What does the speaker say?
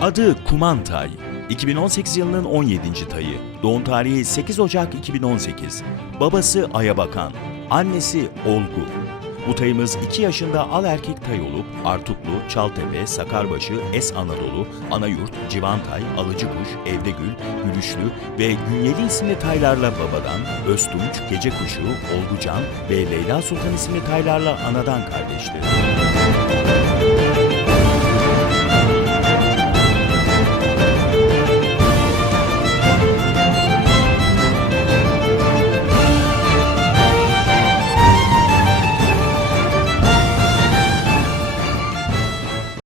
Adı Kumantay. 2018 yılının 17. tayı. Doğum tarihi 8 Ocak 2018. Babası Ayabakan. Annesi Olgu. Bu tayımız 2 yaşında al erkek tay olup Artuklu, Çaltepe, Sakarbaşı, Es Anadolu, Anayurt, Civantay, Alıcıkuş, Evdegül, Gülüşlü ve Günyeli isimli taylarla babadan, Öztunç, Gecekuşu, Olgucan ve Leyla Sultan isimli taylarla anadan kardeştir.